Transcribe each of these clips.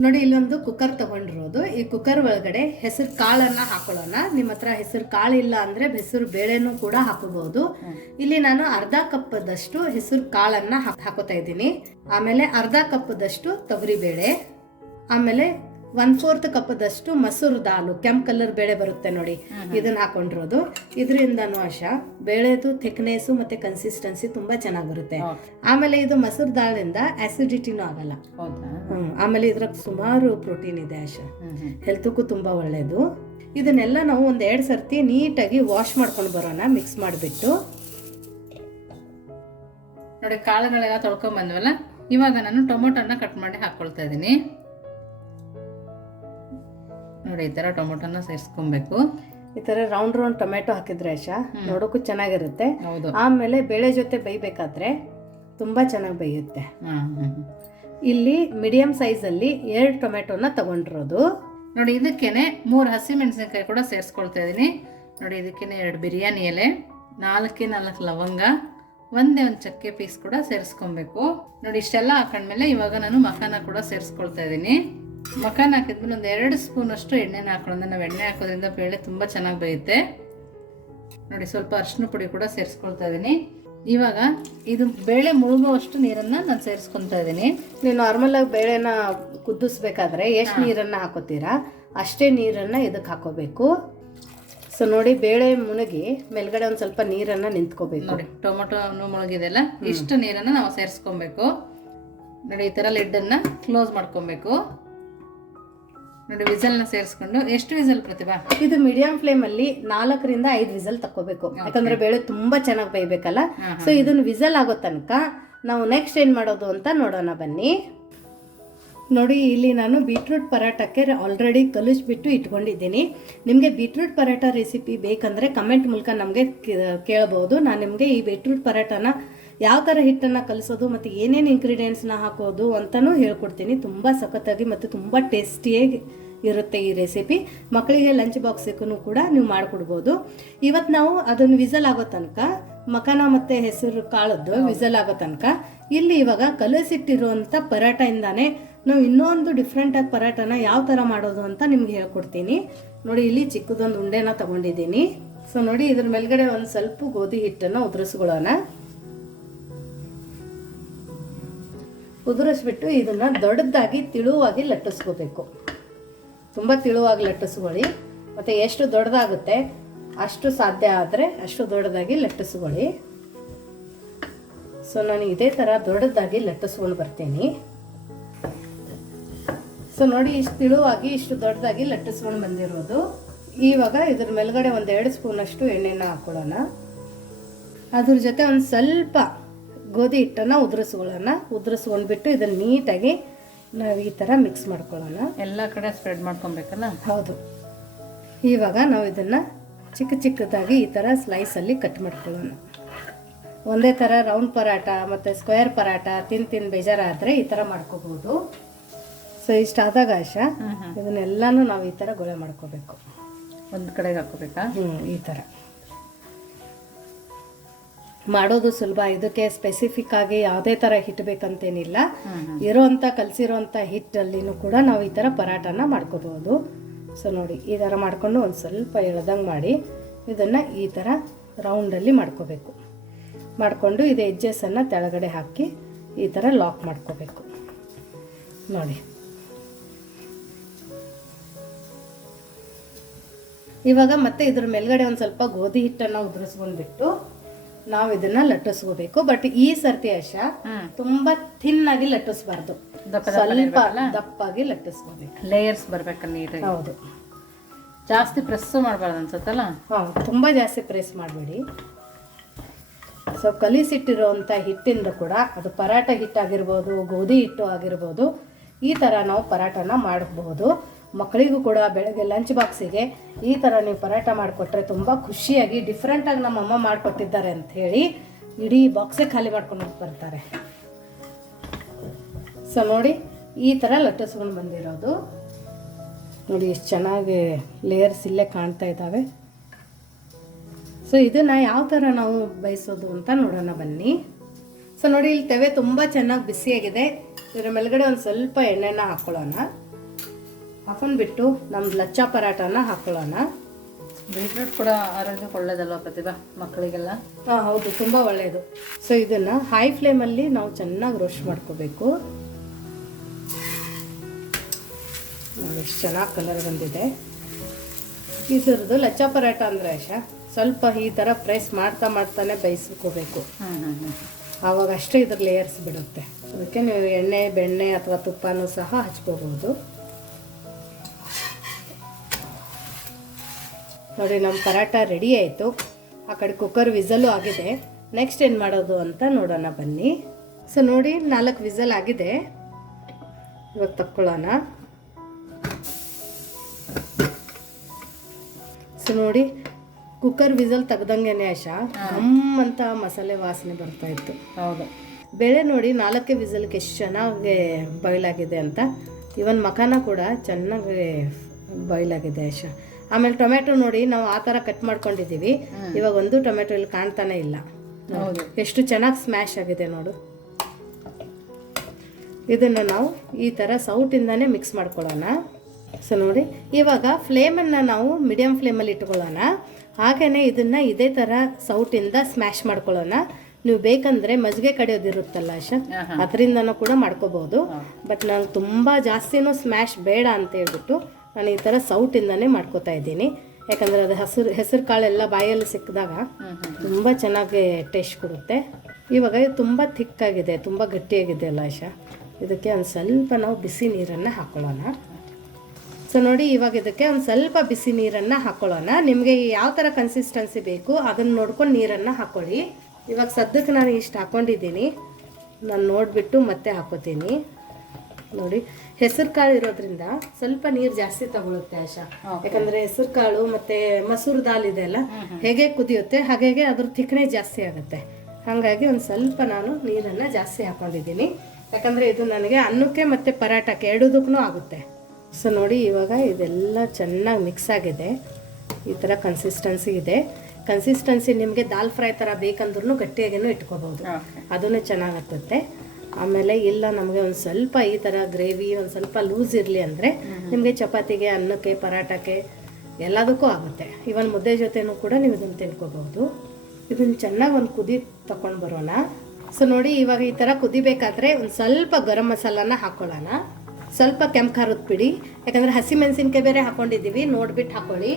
ನೋಡಿ ಇಲ್ಲೊಂದು ಕುಕ್ಕರ್ ತಗೊಂಡಿರೋದು. ಈ ಕುಕ್ಕರ್ ಒಳಗಡೆ ಹೆಸರು ಕಾಳನ್ನ ಹಾಕೊಳ್ಳೋಣ. ನಿಮ್ಮ ಹತ್ರ ಹೆಸರು ಕಾಳು ಇಲ್ಲ ಅಂದ್ರೆ ಹೆಸರು ಬೇಳೆನೂ ಕೂಡ ಹಾಕೋಬಹುದು ಇಲ್ಲಿ ನಾನು ಅರ್ಧ ಕಪ್ಪದಷ್ಟು ಹೆಸರು ಕಾಳನ್ನ ಹಾಕ್- ಹಾಕೋತಾ ಇದ್ದೀನಿ. ಆಮೇಲೆ ಅರ್ಧ ಕಪ್ಪದಷ್ಟು ತೊಗರಿ ಬೇಳೆ ಆಮೇಲೆ ಒನ್ ಫೋರ್ತ್ ಕಪ್ಪದಷ್ಟು ಮಸೂರ್ ದಾಲು ಕೆಂಪ್ ಕಲರ್ ಬೇಳೆ ಬರುತ್ತೆ ನೋಡಿ. ಇದನ್ನ ಹಾಕೊಂಡಿರೋದು. ಇದರಿಂದನೂ ಅಶ ಬೇಳೆದು ಥಿಕ್ನೆಸ್ ಮತ್ತೆ ಕನ್ಸಿಸ್ಟೆನ್ಸಿ ತುಂಬಾ ಚೆನ್ನಾಗಿ ಬರುತ್ತೆ. ಆಮೇಲೆ ಇದು ಮಸೂರ್ ದಾಳಿಂದ ಆಸಿಡಿಟಿನೂ ಆಗಲ್ಲ. ಆಮೇಲೆ ಇದ್ರ ಸುಮಾರು ಪ್ರೋಟೀನ್ ಇದೆ ಆಶ. ಹೆಲ್ತ್ಗೂ ತುಂಬಾ ಒಳ್ಳೇದು. ಇದನ್ನೆಲ್ಲ ನಾವು ಒಂದ್ ಎರಡ್ ಸರ್ತಿ ನೀಟಾಗಿ ವಾಶ್ ಮಾಡ್ಕೊಂಡು ಬರೋಣ ಮಿಕ್ಸ್ ಮಾಡಿಬಿಟ್ಟು. ನೋಡಿ ಕಾಳುಗಳೆಲ್ಲ ತೊಳ್ಕೊಂಡ್ ಬಂದ್ವಲ್ಲ ಇವಾಗ ನಾನು ಟೊಮೊಟೊನ ಕಟ್ ಮಾಡಿ ಹಾಕೊಳ್ತಾ ಇದ್ದೀನಿ. ನೋಡಿ ಈ ಥರ ಟೊಮೊಟೊನ ಸೇರಿಸ್ಕೊಬೇಕು. ಈ ಥರ ರೌಂಡ್ ರೌಂಡ್ ಟೊಮೆಟೊ ಹಾಕಿದ್ರೆ ಆಶಾ ನೋಡೋಕ್ಕೂ ಚೆನ್ನಾಗಿರುತ್ತೆ. ಹೌದು. ಆಮೇಲೆ ಬೇಳೆ ಜೊತೆ ಬೇಯಬೇಕಾದ್ರೆ ತುಂಬ ಚೆನ್ನಾಗಿ ಬೇಯುತ್ತೆ. ಇಲ್ಲಿ ಮೀಡಿಯಂ ಸೈಜಲ್ಲಿ ಎರಡು ಟೊಮೆಟೊನ ತಗೊಂಡಿರೋದು. ನೋಡಿ ಇದಕ್ಕೇನೆ ಮೂರು ಹಸಿ ಮೆಣಸಿನ್ಕಾಯಿ ಕೂಡ ಸೇರಿಸ್ಕೊಳ್ತಾ ಇದ್ದೀನಿ ನೋಡಿ ಇದಕ್ಕೇನೆ ಎರಡು ಬಿರಿಯಾನಿ ಎಲೆ ನಾಲ್ಕೇ ನಾಲ್ಕು ಲವಂಗ ಒಂದೇ ಒಂದು ಚಕ್ಕೆ ಪೀಸ್ ಕೂಡ ಸೇರಿಸ್ಕೊಬೇಕು. ನೋಡಿ ಇಷ್ಟೆಲ್ಲ ಹಾಕೊಂಡ್ಮೇಲೆ ಇವಾಗ ನಾನು ಮಖಾನ ಕೂಡ ಸೇರಿಸ್ಕೊಳ್ತಾ ಇದ್ದೀನಿ ಮಖಾನ ಹಾಕಿದ್ಮೇಲೆ ಒಂದು ಎರಡು ಸ್ಪೂನ್ ಅಷ್ಟು ಎಣ್ಣೆನ ಹಾಕೊಳ್ಳೋದು ನಾವು ಎಣ್ಣೆ ಹಾಕೋದ್ರಿಂದ ಬೇಳೆ ತುಂಬ ಚೆನ್ನಾಗಿ ಬೇಯುತ್ತೆ. ನೋಡಿ ಸ್ವಲ್ಪ ಅರಿಶಿನ ಪುಡಿ ಕೂಡ ಸೇರಿಸ್ಕೊಳ್ತಾ ಇದ್ದೀನಿ ಇವಾಗ ಇದು ಬೇಳೆ ಮುಳುಗುವಷ್ಟು ನೀರನ್ನು ನಾನು ಸೇರಿಸ್ಕೊತಾ ಇದ್ದೀನಿ ನೀವು ನಾರ್ಮಲಾಗಿ ಬೇಳೆನ ಕುದಿಸ್ಬೇಕಾದ್ರೆ ಎಷ್ಟು ನೀರನ್ನು ಹಾಕೋತೀರಾ? ಅಷ್ಟೇ ನೀರನ್ನು ಇದಕ್ಕೆ ಹಾಕೋಬೇಕು? ಸೊ ನೋಡಿ ಬೇಳೆ ಮುಳುಗಿ ಮೇಲ್ಗಡೆ ಒಂದು ಸ್ವಲ್ಪ ನೀರನ್ನು ನಿಂತ್ಕೋಬೇಕು. ನೋಡಿ ಟೊಮೊಟೊ ಮುಳುಗಿದೆಲ್ಲ. ಇಷ್ಟು ನೀರನ್ನು ನಾವು ಸೇರಿಸ್ಕೊಬೇಕು. ನೋಡಿ ಈ ಥರ ಲಿಡ್ಡನ್ನು ಕ್ಲೋಸ್ ಮಾಡ್ಕೊಬೇಕು. ನೋಡಿ ವಿಸಲ್ನ ಸೇರಿಸ್ಕೊಂಡು ಎಷ್ಟು ವಿಸಲ್ ಪ್ರತಿಭಾ? ಇದು ಮೀಡಿಯಂ ಫ್ಲೇಮ್ ಅಲ್ಲಿ ನಾಲ್ಕರಿಂದ ಐದು ವಿಸಲ್ ತಕ್ಕೋಬೇಕು. ಯಾಕಂದ್ರೆ ಬೇಳೆ ತುಂಬಾ ಚೆನ್ನಾಗಿ ಬೇಯಬೇಕಲ್ಲ? ಸೊ ಇದನ್ನ ವಿಸಲ್ ಆಗೋ ತನಕ ನಾವು ನೆಕ್ಸ್ಟ್ ಏನ್ ಮಾಡೋದು ಅಂತ ನೋಡೋಣ ಬನ್ನಿ. ನೋಡಿ ಇಲ್ಲಿ ನಾನು ಬೀಟ್ರೂಟ್ ಪರಾಟಕ್ಕೆ ಆಲ್ರೆಡಿ ಕಲಿಸ್ಬಿಟ್ಟು ಇಟ್ಕೊಂಡಿದ್ದೀನಿ. ನಿಮಗೆ ಬೀಟ್ರೂಟ್ ಪರಾಟ ರೆಸಿಪಿ ಬೇಕಂದರೆ ಕಮೆಂಟ್ ಮೂಲಕ ನಮಗೆ ಕೇಳಬಹುದು ನಾನು ನಿಮಗೆ ಈ ಬೀಟ್ರೂಟ್ ಪರಾಟನ ಯಾವ ಥರ ಹಿಟ್ಟನ್ನು ಕಲಿಸೋದು ಮತ್ತು ಏನೇನು ಇಂಗ್ರೀಡಿಯೆಂಟ್ಸ್ನ ಹಾಕೋದು ಅಂತಲೂ ಹೇಳ್ಕೊಡ್ತೀನಿ. ತುಂಬ ಸಖತ್ತಾಗಿ ಮತ್ತು ತುಂಬ ಟೇಸ್ಟಿಯಾಗಿ ಇರುತ್ತೆ ಈ ರೆಸಿಪಿ ಮಕ್ಕಳಿಗೆ ಲಂಚ್ ಬಾಕ್ಸಿಗೂ ಕೂಡ ನೀವು ಮಾಡಿಕೊಡ್ಬೋದು. ಇವತ್ತು ನಾವು ಅದನ್ನು ವಿಸಲ್ ಆಗೋ ತನಕ ಮಖಾನ ಮತ್ತು ಹೆಸರು ಕಾಳದ್ದು ವಿಸಲ್ ಆಗೋ ತನಕ ಇಲ್ಲಿ ಇವಾಗ ಕಲಸಿಟ್ಟಿರುವಂಥ ಇಂದಾನೆ ನಾವು ಇನ್ನೊಂದು ಡಿಫ್ರೆಂಟಾಗಿ ಪರಾಟನ ಯಾವ ಥರ ಮಾಡೋದು ಅಂತ ನಿಮ್ಗೆ ಹೇಳ್ಕೊಡ್ತೀನಿ. ನೋಡಿ ಇಲ್ಲಿ ಚಿಕ್ಕದೊಂದು ಉಂಡೆನ ತಗೊಂಡಿದ್ದೀನಿ. ಸೊ ನೋಡಿ ಇದ್ರ ಮೇಲ್ಗಡೆ ಒಂದು ಸ್ವಲ್ಪ ಗೋಧಿ ಹಿಟ್ಟನ್ನು ಉದುರಿಸ್ಕೊಳ್ಳೋಣ. ಉದುರಿಸ್ಬಿಟ್ಟು ಇದನ್ನ ದೊಡ್ಡದಾಗಿ ತಿಳುವಾಗಿ ಲಟ್ಟಿಸ್ಕೋಬೇಕು. ತುಂಬ ತಿಳುವಾಗಿ ಲಟ್ಟಿಸ್ಕೊಳ್ಳಿ. ಮತ್ತು ಎಷ್ಟು ದೊಡ್ಡದಾಗುತ್ತೆ ಅಷ್ಟು ಸಾಧ್ಯ ಆದರೆ ಅಷ್ಟು ದೊಡ್ಡದಾಗಿ ಲಟ್ಟಿಸ್ಕೊಳ್ಳಿ. ಸೊ ನಾನು ಇದೇ ಥರ ದೊಡ್ಡದಾಗಿ ಲಟ್ಟಿಸ್ಕೊಂಡು ಬರ್ತೀನಿ. ಸೊ ನೋಡಿ ಇಷ್ಟು ತಿಳುವಾಗಿ ಇಷ್ಟು ದೊಡ್ಡದಾಗಿ ಲಟ್ಟಿಸ್ಕೊಂಡು ಬಂದಿರೋದು. ಇವಾಗ ಇದ್ರ ಮೇಲ್ಗಡೆ ಒಂದು ಎರಡು ಸ್ಪೂನಷ್ಟು ಎಣ್ಣೆನ ಹಾಕೊಳ್ಳೋಣ. ಅದ್ರ ಜೊತೆ ಒಂದು ಸ್ವಲ್ಪ ಗೋಧಿ ಹಿಟ್ಟನ್ನು ಉದುರಿಸ್ಕೊಳ್ಳೋಣ. ಉದುರಿಸ್ಕೊಂಡ್ಬಿಟ್ಟು ಇದನ್ನು ನೀಟಾಗಿ ನಾವು ಈ ಥರ ಮಿಕ್ಸ್ ಮಾಡ್ಕೊಳ್ಳೋಣ. ಎಲ್ಲ ಕಡೆ ಸ್ಪ್ರೆಡ್ ಮಾಡ್ಕೊಬೇಕಲ್ಲ? ಹೌದು. ಇವಾಗ ನಾವು ಇದನ್ನು ಚಿಕ್ಕ ಚಿಕ್ಕದಾಗಿ ಈ ಥರ ಸ್ಲೈಸಲ್ಲಿ ಕಟ್ ಮಾಡ್ಕೊಳ್ಳೋಣ. ಒಂದೇ ಥರ ರೌಂಡ್ ಪರಾಟ ಮತ್ತು ಸ್ಕ್ವೇರ್ ಪರಾಟ ತಿನ್ ತಿನ್ ಬೇಜಾರಾದರೆ ಈ ಥರ ಮಾಡ್ಕೋಬೋದು. ಸೊ ಇಷ್ಟಾದಾಗ ಆಶಾ ಇದನ್ನೆಲ್ಲನೂ ನಾವು ಈ ಥರ ಗೊಳೆ ಮಾಡ್ಕೋಬೇಕು. ಒಂದು ಕಡೆಗೆ ಹಾಕೋಬೇಕಾ ಹ್ಞೂ ಈ ಥರ ಮಾಡೋದು ಸುಲಭ. ಇದಕ್ಕೆ ಸ್ಪೆಸಿಫಿಕ್ ಆಗಿ ಯಾವುದೇ ಥರ ಹಿಟ್ಟು ಬೇಕಂತೇನಿಲ್ಲ. ಇರೋವಂಥ ಹಿಟ್ ಹಿಟ್ಟಲ್ಲಿನೂ ಕೂಡ ನಾವು ಈ ಥರ ಪರಾಟನ ಮಾಡ್ಕೋಬೋದು ಸೊ ನೋಡಿ ಈ ಥರ ಮಾಡ್ಕೊಂಡು ಒಂದು ಸ್ವಲ್ಪ ಎಳ್ದಂಗೆ ಮಾಡಿ ಇದನ್ನು ಈ ಥರ ರೌಂಡಲ್ಲಿ ಮಾಡ್ಕೋಬೇಕು. ಮಾಡಿಕೊಂಡು ಇದು ಎಜ್ಜಸನ್ನು ತೆಳಗಡೆ ಹಾಕಿ ಈ ಥರ ಲಾಕ್ ಮಾಡ್ಕೋಬೇಕು. ನೋಡಿ. ಇವಾಗ ಮತ್ತೆ ಇದ್ರ ಮೇಲ್ಗಡೆ ಒಂದು ಸ್ವಲ್ಪ ಗೋಧಿ ಹಿಟ್ಟನ್ನು ಉದುರಿಸ್ಕೊಂಡ್ಬಿಟ್ಟು ನಾವು ಇದನ್ನ ಲಟ್ಟಿಸ್ಕೋಬೇಕು. ಬಟ್ ಈ ಸರ್ತಿ ಅಶ. ತುಂಬಾ ಥಿನ್ ಆಗಿ ಲಟ್ಟಿಸ್ಬಾರ್ದು ಸ್ವಲ್ಪ ದಪ್ಪಾಗಿ ಲಟ್ಟಿಸ್ಕೋಬೇಕು. ಲೇಯರ್ಸ್ ಬರ್ಬೇಕು ನೀಟಾಗಿ ಹೌದು. ಜಾಸ್ತಿ ಪ್ರೆಸ್ ಮಾಡಬಾರ್ದು ಅನ್ಸುತ್ತಲ್ಲ? ಹಾ ತುಂಬಾ ಜಾಸ್ತಿ ಪ್ರೆಸ್ ಮಾಡಬೇಡಿ. ಸೊ ಕಲಿಸಿಟ್ಟಿರುವಂಥ ಹಿಟ್ಟಿಂದ ಕೂಡ ಅದು ಪರಾಟ ಹಿಟ್ಟಾಗಿರ್ಬೋದು ಗೋಧಿ ಹಿಟ್ಟು ಆಗಿರ್ಬೋದು ಈ ತರ ನಾವು ಪರಾಟನ ಮಾಡಬಹುದು ಮಕ್ಕಳಿಗೂ ಕೂಡ ಬೆಳಗ್ಗೆ ಲಂಚ್ ಬಾಕ್ಸಿಗೆ ಈ ಥರ ನೀವು ಪರಾಟ ಮಾಡಿಕೊಟ್ರೆ ತುಂಬ ಖುಷಿಯಾಗಿ ಡಿಫ್ರೆಂಟಾಗಿ ನಮ್ಮ ಅಮ್ಮ ಮಾಡಿಕೊಟ್ಟಿದ್ದಾರೆ ಅಂಥೇಳಿ ಇಡೀ ಬಾಕ್ಸೇ ಖಾಲಿ ಮಾಡ್ಕೊಂಡು ಬರ್ತಾರೆ. ಸೊ ನೋಡಿ, ಈ ಥರ ಲಟ್ಟಿಸ್ಕೊಂಡು ಬಂದಿರೋದು. ನೋಡಿ, ಎಷ್ಟು ಚೆನ್ನಾಗಿ ಲೇಯರ್ಸ್ ಇಲ್ಲೇ ಕಾಣ್ತಾ ಇದ್ದಾವೆ. ಸೊ ಇದನ್ನು ಯಾವ ಥರ ನಾವು ಬಯಸೋದು ಅಂತ ನೋಡೋಣ ಬನ್ನಿ. ಸೊ ನೋಡಿ, ಇಲ್ಲಿ ತವೆ ತುಂಬ ಚೆನ್ನಾಗಿ ಬಿಸಿಯಾಗಿದೆ. ಇದರ ಮೇಲ್ಗಡೆ ಒಂದು ಸ್ವಲ್ಪ ಎಣ್ಣೆನ ಹಾಕ್ಕೊಳ್ಳೋಣ ಹಾಕೊಂಡ್ಬಿಟ್ಟು ನಮ್ದು ಲಚ್ಚಾ ಪರಾಟನ ಹಾಕೊಳ್ಳೋಣ. ಬೀಟ್ರೂಟ್ ಕೂಡ ಆರೋಗ್ಯಕ್ಕೆ ಒಳ್ಳೇದಲ್ವ ಪ್ರತಿಭಾ ಮಕ್ಕಳಿಗೆಲ್ಲ? ಹಾಂ ಹೌದು ತುಂಬ ಒಳ್ಳೆಯದು ಸೊ ಇದನ್ನು ಹೈ ಫ್ಲೇಮಲ್ಲಿ ನಾವು ಚೆನ್ನಾಗಿ ರೋಸ್ಟ್ ಮಾಡ್ಕೋಬೇಕು. ನೋಡಿ ಎಷ್ಟು ಚೆನ್ನಾಗಿ ಕಲರ್ ಬಂದಿದೆ. ಇದರದ್ದು ಲಚ್ಚಾ ಪರಾಟ ಅಂದರೆ ಆಶಾ ಸ್ವಲ್ಪ ಈ ಥರ ಪ್ರೆಸ್ ಮಾಡ್ತಾ ಮಾಡ್ತಾನೆ ಬೇಯಿಸ್ಕೋಬೇಕು. ಆವಾಗ ಅಷ್ಟೇ ಇದ್ರ ಲೇಯರ್ಸ್ ಬಿಡುತ್ತೆ. ಅದಕ್ಕೆ ನೀವು ಎಣ್ಣೆ ಬೆಣ್ಣೆ ಅಥವಾ ತುಪ್ಪನೂ ಸಹ ಹಚ್ಕೋಬಹುದು. ನೋಡಿ ನಮ್ಮ ಪರಾಟ ರೆಡಿ ಆಯಿತು. ಆ ಕಡೆ ಕುಕ್ಕರ್ ವಿಸಲು ಆಗಿದೆ. ನೆಕ್ಸ್ಟ್ ಏನು ಮಾಡೋದು ಅಂತ ನೋಡೋಣ ಬನ್ನಿ. ಸೊ ನೋಡಿ ನಾಲ್ಕು ವಿಸಲ್ ಆಗಿದೆ. ಇವಾಗ ತಕ್ಕೊಳ್ಳೋಣ. ಸೊ ನೋಡಿ ಕುಕ್ಕರ್ ವಿಸಲ್ ತೆಗ್ದಂಗೆನೆ ಆಶಾ ಅಂತ ಮಸಾಲೆ ವಾಸನೆ ಬರ್ತಾ ಇತ್ತು. ಹೌದು. ಬೇಳೆ ನೋಡಿ ನಾಲ್ಕೇ ವಿಸಲ್ಗೆ ಎಷ್ಟು ಚೆನ್ನಾಗಿ ಬಾಯ್ಲಾಗಿದೆ ಅಂತ. ಇವನ್ ಮಖಾನ ಕೂಡ ಚೆನ್ನಾಗಿ ಬಾಯ್ಲಾಗಿದೆ ಆಶಾ ಆಮೇಲೆ ಟೊಮೆಟೊ ನೋಡಿ ನಾವು ಆ ಥರ ಕಟ್ ಮಾಡ್ಕೊಂಡಿದ್ದೀವಿ. ಇವಾಗ ಒಂದು ಟೊಮೆಟೊ ಇಲ್ಲಿ ಕಾಣ್ತಾನೆ ಇಲ್ಲ. ಹೌದು. ಎಷ್ಟು ಚೆನ್ನಾಗಿ ಸ್ಮ್ಯಾಶ್ ಆಗಿದೆ ನೋಡು. ಇದನ್ನು ನಾವು ಈ ಥರ ಸೌಟಿಂದಾನೇ ಮಿಕ್ಸ್ ಮಾಡ್ಕೊಳ್ಳೋಣ. ಸೊ ನೋಡಿ ಇವಾಗ ಫ್ಲೇಮನ್ನು ನಾವು ಮೀಡಿಯಮ್ ಫ್ಲೇಮಲ್ಲಿ ಇಟ್ಕೊಳ್ಳೋಣ. ಹಾಗೆಯೇ ಇದನ್ನು ಇದೇ ಥರ ಸೌಟಿಂದ ಸ್ಮ್ಯಾಶ್ ಮಾಡ್ಕೊಳ್ಳೋಣ. ನೀವು ಬೇಕಂದರೆ ಮಜ್ಜಿಗೆ ಕಡಿಯೋದಿರುತ್ತಲ್ಲ ಆಶಾ? ಅದರಿಂದನೂ ಕೂಡ ಮಾಡ್ಕೋಬಹುದು ಬಟ್ ನಂಗೆ ತುಂಬ ಜಾಸ್ತಿನೂ ಸ್ಮ್ಯಾಶ್ ಬೇಡ ಅಂತ ಹೇಳ್ಬಿಟ್ಟು ನಾನು ಈ ಥರ ಸೌಟಿಂದನೇ ಮಾಡ್ಕೋತಾ ಇದ್ದೀನಿ. ಯಾಕಂದರೆ ಅದು ಹಸಿರು, ಹೆಸರು ಕಾಳೆಲ್ಲ ಬಾಯಲ್ಲಿ ಸಿಕ್ಕಿದಾಗ ತುಂಬ ಚೆನ್ನಾಗಿ ಟೇಸ್ಟ್ ಕೊಡುತ್ತೆ. ಇವಾಗ ಇದು ತುಂಬ ಥಿಕ್ಕಾಗಿದೆ, ತುಂಬ ಗಟ್ಟಿಯಾಗಿದೆ ಅಲ್ಲ ಇದಕ್ಕೆ ಒಂದು ಸ್ವಲ್ಪ ನಾವು ಬಿಸಿ ನೀರನ್ನು ಹಾಕ್ಕೊಳ್ಳೋಣ ಸೊ ನೋಡಿ ಇವಾಗ ಇದಕ್ಕೆ ಒಂದು ಸ್ವಲ್ಪ ಬಿಸಿ ನೀರನ್ನು ಹಾಕ್ಕೊಳ್ಳೋಣ ನಿಮಗೆ ಯಾವ ಥರ ಕನ್ಸಿಸ್ಟೆನ್ಸಿ ಬೇಕು ಅದನ್ನು ನೋಡ್ಕೊಂಡು ನೀರನ್ನು ಹಾಕ್ಕೊಳ್ಳಿ ಇವಾಗ ಸದ್ಯಕ್ಕೆ ನಾನು ಇಷ್ಟು ಹಾಕ್ಕೊಂಡಿದ್ದೀನಿ ನಾನು ನೋಡಿಬಿಟ್ಟು ಮತ್ತೆ ಹಾಕೋತೀನಿ. ನೋಡಿ ಹೆಸರು ಕಾಳು ಇರೋದ್ರಿಂದ ಸ್ವಲ್ಪ ನೀರು ಜಾಸ್ತಿ ತಗೊಳುತ್ತೆ ಆಶಾ. ಯಾಕಂದ್ರೆ ಹೆಸರು ಕಾಳು ಮತ್ತು ಮಸೂರು ದಾಲ್ ಇದೆ ಅಲ್ಲ ಹೇಗೆ ಕುದಿಯುತ್ತೆ ಹಾಗೆ ಅದ್ರ ತಿಕ್ಕನೆ ಜಾಸ್ತಿ ಆಗುತ್ತೆ. ಹಾಗಾಗಿ ಒಂದು ಸ್ವಲ್ಪ ನಾನು ನೀರನ್ನು ಜಾಸ್ತಿ ಹಾಕೊಂಡಿದ್ದೀನಿ. ಯಾಕಂದರೆ ಇದು ನನಗೆ ಅನ್ನಕ್ಕೆ ಮತ್ತು ಪರಾಟಕ್ಕೆ ಎರಡುದಕ್ಕೂ ಆಗುತ್ತೆ. ಸೊ ನೋಡಿ ಇವಾಗ ಇದೆಲ್ಲ ಚೆನ್ನಾಗಿ ಮಿಕ್ಸ್ ಆಗಿದೆ. ಈ ಥರ ಕನ್ಸಿಸ್ಟೆನ್ಸಿ ಇದೆ. ಕನ್ಸಿಸ್ಟೆನ್ಸಿ ನಿಮಗೆ ದಾಲ್ ಫ್ರೈ ಥರ ಬೇಕಂದ್ರೂ ಗಟ್ಟಿಯಾಗೇನು ಇಟ್ಕೋಬಹುದು. ಅದನ್ನು ಅದೂ ಚೆನ್ನಾಗತ್ತೆ ಆಮೇಲೆ ಇಲ್ಲ, ನಮಗೆ ಒಂದು ಸ್ವಲ್ಪ ಈ ಥರ ಗ್ರೇವಿ ಒಂದು ಸ್ವಲ್ಪ ಲೂಸ್ ಇರಲಿ ಅಂದರೆ ನಿಮಗೆ ಚಪಾತಿಗೆ, ಅನ್ನಕ್ಕೆ ಪರಾಟಕ್ಕೆ ಎಲ್ಲದಕ್ಕೂ ಆಗುತ್ತೆ. ಇವನ್ ಮುದ್ದೆ ಜೊತೆನೂ ಕೂಡ ನೀವು ಇದನ್ನು ತಿನ್ಕೋಬಹುದು. ಇದನ್ನು ಚೆನ್ನಾಗಿ ಒಂದು ಕುದಿ ತಗೊಂಡು ಬರೋಣ. ಸೊ ನೋಡಿ, ಇವಾಗ ಈ ಥರ ಕುದಿಬೇಕಾದ್ರೆ ಒಂದು ಸ್ವಲ್ಪ ಗರಂ ಮಸಾಲಾನ ಹಾಕ್ಕೊಳ್ಳೋಣ ಸ್ವಲ್ಪ ಕೆಂಪು ಖಾರದ ಪಿಡಿ, ಯಾಕಂದರೆ ಹಸಿಮೆಣಸಿನ್ಕಾಯಿ ಬೇರೆ ಹಾಕ್ಕೊಂಡಿದ್ದೀವಿ ನೋಡ್ಬಿಟ್ಟು ಹಾಕೊಳ್ಳಿ.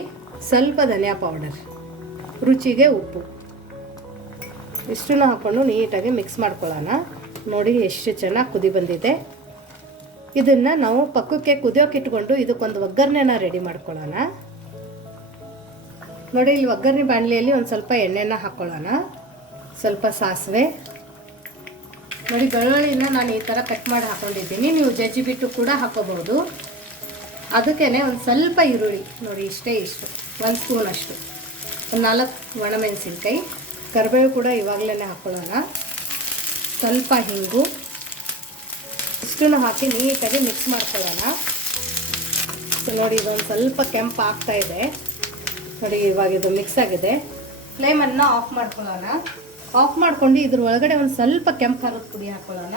ಸ್ವಲ್ಪ ಧನಿಯಾ ಪೌಡರ್ ರುಚಿಗೆ ಉಪ್ಪು. ಇಷ್ಟನ್ನು ಹಾಕ್ಕೊಂಡು ನೀಟಾಗಿ ಮಿಕ್ಸ್ ಮಾಡ್ಕೊಳ್ಳೋಣ. ನೋಡಿ ಎಷ್ಟು ಚೆನ್ನಾಗಿ ಕುದಿ ಬಂದಿದೆ. ಇದನ್ನು ನಾವು ಪಕ್ಕಕ್ಕೆ ಕುದಿಯೋಕೆ ಇಟ್ಕೊಂಡು ಇದಕ್ಕೊಂದು ಒಗ್ಗರಣೆನ ರೆಡಿ ಮಾಡ್ಕೊಳ್ಳೋಣ. ನೋಡಿ, ಇಲ್ಲಿ ಒಗ್ಗರಣೆ ಬಾಣಲಿಯಲ್ಲಿ ಒಂದು ಸ್ವಲ್ಪ ಎಣ್ಣೆನ ಹಾಕ್ಕೊಳ್ಳೋಣ ಸ್ವಲ್ಪ ಸಾಸಿವೆ. ನೋಡಿ, ಬೆಳ್ಳುಳ್ಳಿನ ನಾನು ಈ ಥರ ಕಟ್ ಮಾಡಿ ಹಾಕ್ಕೊಂಡಿದ್ದೀನಿ ನೀವು ಜಜ್ಜಿ ಬಿಟ್ಟು ಕೂಡ ಹಾಕೋಬಹುದು. ಅದಕ್ಕೇ ಒಂದು ಸ್ವಲ್ಪ ಈರುಳ್ಳಿ. ನೋಡಿ, ಇಷ್ಟೇ ಇಷ್ಟು. ಒಂದು ಸ್ಪೂನ್ ಅಷ್ಟು ಒಂದು ನಾಲ್ಕು ಒಣಮೆಣಸಿನ್ಕಾಯಿ ಕರಿಬೇವು ಕೂಡ ಇವಾಗಲೇ ಹಾಕ್ಕೊಳ್ಳೋಣ ಸ್ವಲ್ಪ ಹಿಂಗು. ಇಷ್ಟನ್ನು ಹಾಕಿ ನೀಟಾಗಿ ಮಿಕ್ಸ್ ಮಾಡ್ಕೊಳ್ಳೋಣ. ಸೊ ನೋಡಿ ಇದೊಂದು ಸ್ವಲ್ಪ ಕೆಂಪು ಆಗ್ತಾ ಇದೆ. ನೋಡಿ ಇವಾಗ ಇದು ಮಿಕ್ಸ್ ಆಗಿದೆ. ಫ್ಲೇಮನ್ನು ಆಫ್ ಮಾಡ್ಕೊಳ್ಳೋಣ. ಆಫ್ ಮಾಡ್ಕೊಂಡು ಇದ್ರ ಒಳಗಡೆ ಒಂದು ಸ್ವಲ್ಪ ಕೆಂಪು ಖಾರದ ಪುಡಿ ಹಾಕೊಳ್ಳೋಣ.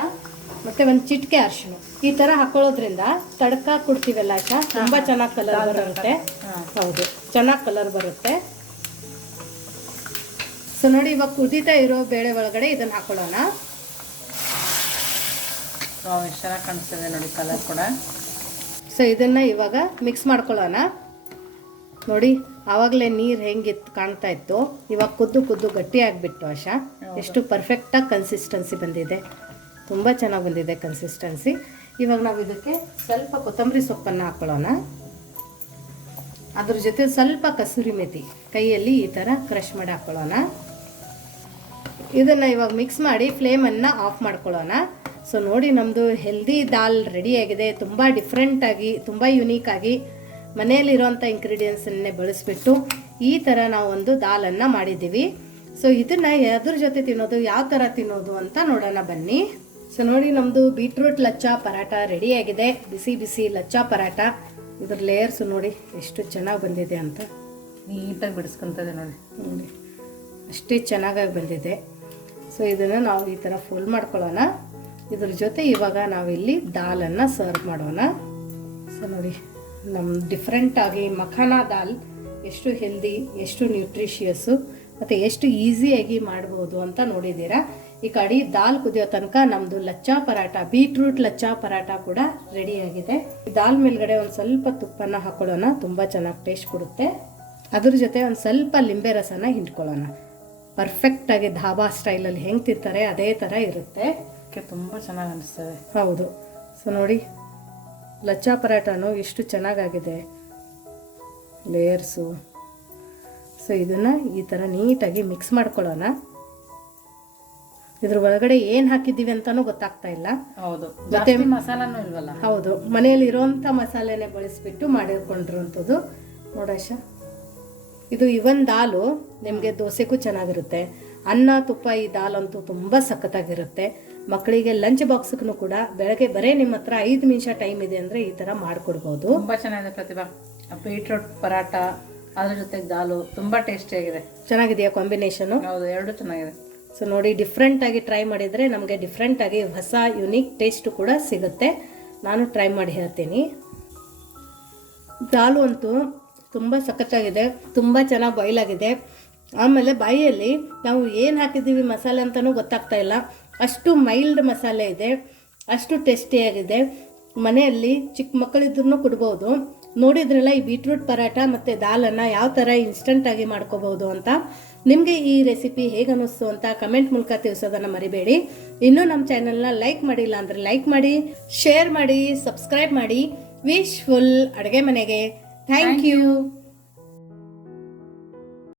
ಮತ್ತೆ ಒಂದು ಚಿಟಿಕೆ ಅರಿಶಿನ ಈ ಥರ ಹಾಕೊಳ್ಳೋದ್ರಿಂದ ತಡಕ ಕೊಡ್ತೀವಲ್ಲ ತುಂಬಾ ತುಂಬ ಚೆನ್ನಾಗಿ ಕಲರ್ ಬರುತ್ತೆ. ಹೌದು. ಚೆನ್ನಾಗಿ ಕಲರ್ ಬರುತ್ತೆ. ಸೊ ನೋಡಿ ಇವಾಗ ಕುದೀತಾ ಇರೋ ಬೇಳೆ ಒಳಗಡೆ ಇದನ್ನು ಹಾಕೊಳ್ಳೋಣ. ವಾವ್, ಎಷ್ಟು ಚೆನ್ನಾಗಿ ಕಾಣಿಸ್ತಿದೆ ನೋಡಿ ಕಲರ್ ಕೂಡ. ಸೊ ಇದನ್ನು ಇವಾಗ ಮಿಕ್ಸ್ ಮಾಡ್ಕೊಳ್ಳೋಣ. ನೋಡಿ ಆವಾಗಲೇ ನೀರು ಹೆಂಗಿತ್ತು ಕಾಣ್ತಾ ಇತ್ತು. ಇವಾಗ ಕುದ್ದು ಕುದ್ದು ಗಟ್ಟಿ ಆಗಿಬಿಟ್ಟು ಆಶಾ. ಎಷ್ಟು ಪರ್ಫೆಕ್ಟಾಗಿ ಕನ್ಸಿಸ್ಟೆನ್ಸಿ ಬಂದಿದೆ. ತುಂಬ ಚೆನ್ನಾಗಿ ಬಂದಿದೆ ಕನ್ಸಿಸ್ಟೆನ್ಸಿ ಇವಾಗ ನಾವು ಇದಕ್ಕೆ ಸ್ವಲ್ಪ ಕೊತ್ತಂಬರಿ ಸೊಪ್ಪನ್ನು ಹಾಕ್ಕೊಳ್ಳೋಣ ಅದ್ರ ಜೊತೆ ಸ್ವಲ್ಪ ಕಸೂರಿ ಮೆಥಿ ಕೈಯಲ್ಲಿ ಈ ಥರ ಕ್ರಷ್ ಮಾಡಿ ಹಾಕ್ಕೊಳ್ಳೋಣ ಇದನ್ನು ಇವಾಗ ಮಿಕ್ಸ್ ಮಾಡಿ ಫ್ಲೇಮನ್ನು ಆಫ್ ಮಾಡ್ಕೊಳ್ಳೋಣ. ಸೊ ನೋಡಿ ನಮ್ಮದು ಹೆಲ್ದಿ ದಾಲ್ ರೆಡಿಯಾಗಿದೆ ತುಂಬ ಡಿಫ್ರೆಂಟಾಗಿ ತುಂಬ ಆಗಿ ಮನೆಯಲ್ಲಿರೋಂಥ ಇಂಗ್ರೀಡಿಯೆಂಟ್ಸನ್ನೇ ಬಳಸಿಬಿಟ್ಟು ಈ ಥರ ನಾವು ಒಂದು ದಾಲನ್ನು ಮಾಡಿದ್ದೀವಿ. ಸೊ ಇದನ್ನು ಯಾವ್ದ್ರ ಜೊತೆ ತಿನ್ನೋದು ಯಾವ ಥರ ತಿನ್ನೋದು ಅಂತ ನೋಡೋಣ ಬನ್ನಿ. ಸೊ ನೋಡಿ ನಮ್ಮದು ಬೀಟ್ರೂಟ್ ಲಚ್ಚಾ ಪರಾಟ ರೆಡಿಯಾಗಿದೆ ಬಿಸಿ ಬಿಸಿ ಲಚ್ಚಾ ಪರಾಟ ಇದ್ರ ಲೇಯರ್ಸು ನೋಡಿ ಎಷ್ಟು ಚೆನ್ನಾಗಿ ಬಂದಿದೆ ಅಂತ. ನೀಟಾಗಿ ಬಿಡಿಸ್ಕೊತದೆ ನೋಡಿ. ನೋಡಿ ಅಷ್ಟೇ ಚೆನ್ನಾಗಾಗಿ ಬಂದಿದೆ. ಸೊ ಇದನ್ನು ನಾವು ಈ ಥರ ಫುಲ್ ಮಾಡ್ಕೊಳ್ಳೋಣ. ಇದ್ರ ಜೊತೆ ಇವಾಗ ನಾವಿಲ್ಲಿ ದಾಲನ್ನು ಸರ್ವ್ ಮಾಡೋಣ. ಸೊ ನೋಡಿ ನಮ್ಮ ಡಿಫ್ರೆಂಟಾಗಿ ಮಖಾನ ದಾಲ್ ಎಷ್ಟು ಹೆಲ್ದಿ ಎಷ್ಟು ನ್ಯೂಟ್ರಿಷಿಯಸ್ಸು ಮತ್ತು ಎಷ್ಟು ಈಸಿಯಾಗಿ ಮಾಡ್ಬೋದು ಅಂತ ನೋಡಿದ್ದೀರಾ? ಈ ಕಡೆ ದಾಲ್ ಕುದಿಯೋ ತನಕ ನಮ್ಮದು ಲಚ್ಚಾ ಪರಾಟ ಬೀಟ್ರೂಟ್ ಲಚ್ಚಾ ಪರಾಟ ಕೂಡ ರೆಡಿಯಾಗಿದೆ ಈ ದಾಲ್ ಮೇಲ್ಗಡೆ ಒಂದು ಸ್ವಲ್ಪ ತುಪ್ಪನ ಹಾಕೊಳ್ಳೋಣ, ತುಂಬ ಚೆನ್ನಾಗಿ ಟೇಸ್ಟ್ ಕೊಡುತ್ತೆ. ಅದ್ರ ಜೊತೆ ಒಂದು ಸ್ವಲ್ಪ ಲಿಂಬೆ ರಸನ ಹಿಂಡ್ಕೊಳ್ಳೋಣ. ಪರ್ಫೆಕ್ಟಾಗಿ ಧಾಬಾ ಸ್ಟೈಲಲ್ಲಿ ಹೆಂಗೆ ತಿಂತಾರೆ, ಅದೇ ಥರ ಇರುತ್ತೆ. ಅದಕ್ಕೆ ತುಂಬ ಚೆನ್ನಾಗಿ ಅನಿಸ್ತದೆ ಹೌದು. ಸೊ ನೋಡಿ ಲಚ್ಚಾ ಪರಾಟನು ಎಷ್ಟು ಚೆನ್ನಾಗಾಗಿದೆ. ಲೇಯರ್ಸು. ಸೊ ಇದನ್ನು ಈ ಥರ ನೀಟಾಗಿ ಮಿಕ್ಸ್ ಮಾಡ್ಕೊಳ್ಳೋಣ. ಇದ್ರ ಒಳಗಡೆ ಏನು ಹಾಕಿದ್ದೀವಿ ಅಂತಲೂ ಗೊತ್ತಾಗ್ತಾ ಇಲ್ಲ. ಹೌದು. ಮತ್ತೆ- ಮಸಾಲಾನು ಇಲ್ವಲ್ಲ? ಹೌದು. ಮನೆಯಲ್ಲಿ ಇರೋಂಥ ಮಸಾಲೆನೇ ಬಳಸಿಬಿಟ್ಟು ಮಾಡಿಕೊಂಡಿರೋಂಥದ್ದು ನೋಡಶ ಇದು ಇವನ್ ದಾಲು ನಿಮಗೆ ದೋಸೆಗೂ ಚೆನ್ನಾಗಿರುತ್ತೆ. ಅನ್ನ ತುಪ್ಪ ಈ ದಾಲ್ ಅಂತೂ ತುಂಬ ಸಖತ್ತಾಗಿರುತ್ತೆ. ಮಕ್ಕಳಿಗೆ ಲಂಚ್ ಬಾಕ್ಸ್ಗೂ ಕೂಡ ಬೆಳಗ್ಗೆ ಬರೇ ನಿಮ್ಮ ಹತ್ರ ಐದು ನಿಮಿಷ ಟೈಮ್ ಇದೆ ಅಂದರೆ ಈ ಥರ ಮಾಡಿಕೊಡ್ಬೋದು. ತುಂಬಾ ಚೆನ್ನಾಗಿದೆ ಪ್ರತಿಭಾ. ಬೀಟ್ರೂಟ್ ಪರಾಟ ಅದ್ರ ಜೊತೆಗೆ ದಾಲು ತುಂಬ ಟೇಸ್ಟಿಯಾಗಿದೆ ಚೆನ್ನಾಗಿದೆಯಾ ಕಾಂಬಿನೇಷನು ಹೌದು ಎರಡು ಚೆನ್ನಾಗಿದೆ. ಸೊ ನೋಡಿ ಡಿಫ್ರೆಂಟಾಗಿ ಟ್ರೈ ಮಾಡಿದರೆ ನಮಗೆ ಡಿಫ್ರೆಂಟಾಗಿ ಹೊಸ ಯುನೀಕ್ ಟೇಸ್ಟು ಕೂಡ ಸಿಗುತ್ತೆ. ನಾನು ಟ್ರೈ ಮಾಡಿ ಹೇಳ್ತೀನಿ. ದಾಲು ಅಂತೂ ತುಂಬ ಸಖತ್ತಾಗಿದೆ ತುಂಬ ಚೆನ್ನಾಗಿ ಬಾಯ್ಲ್ ಆಗಿದೆ. ಆಮೇಲೆ ಬಾಯಿಯಲ್ಲಿ ನಾವು ಏನು ಹಾಕಿದ್ದೀವಿ ಮಸಾಲೆ ಅಂತಲೂ ಗೊತ್ತಾಗ್ತಾ ಇಲ್ಲ. ಅಷ್ಟು ಮೈಲ್ಡ್ ಮಸಾಲೆ ಇದೆ ಅಷ್ಟು ಟೇಸ್ಟಿಯಾಗಿದೆ ಮನೆಯಲ್ಲಿ ಚಿಕ್ಕ ಮಕ್ಕಳಿದ್ರೂ ಕೊಡ್ಬೋದು. ನೋಡಿದ್ರಲ್ಲ ಈ ಬೀಟ್ರೂಟ್ ಪರಾಟ ಮತ್ತು ದಾಲನ್ನು ಯಾವ ಥರ ಇನ್ಸ್ಟಂಟಾಗಿ ಮಾಡ್ಕೋಬೋದು ಅಂತ? ನಿಮಗೆ ಈ ರೆಸಿಪಿ ಹೇಗೆ ಅನ್ನಿಸ್ತು ಅಂತ ಕಮೆಂಟ್ ಮೂಲಕ ತಿಳಿಸೋದನ್ನು ಮರಿಬೇಡಿ. ಇನ್ನೂ ನಮ್ಮ ಚಾನಲ್ನ ಲೈಕ್ ಮಾಡಿಲ್ಲ ಅಂದರೆ ಲೈಕ್ ಮಾಡಿ ಶೇರ್ ಮಾಡಿ ಸಬ್ಸ್ಕ್ರೈಬ್ ಮಾಡಿ. ವಿಶ್ ಫುಲ್ ಅಡುಗೆ ಮನೆಗೆ. Thank you